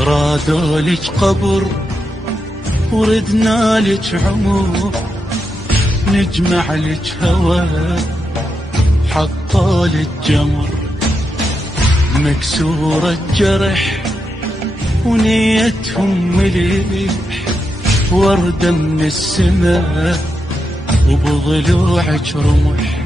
رادوا لك قبر وردنا لك عمر، نجمع لك هوى حطوا لك جمر، مكسور الجرح ونيتهم مليح، وردة من السماء وبضلوعك رمح.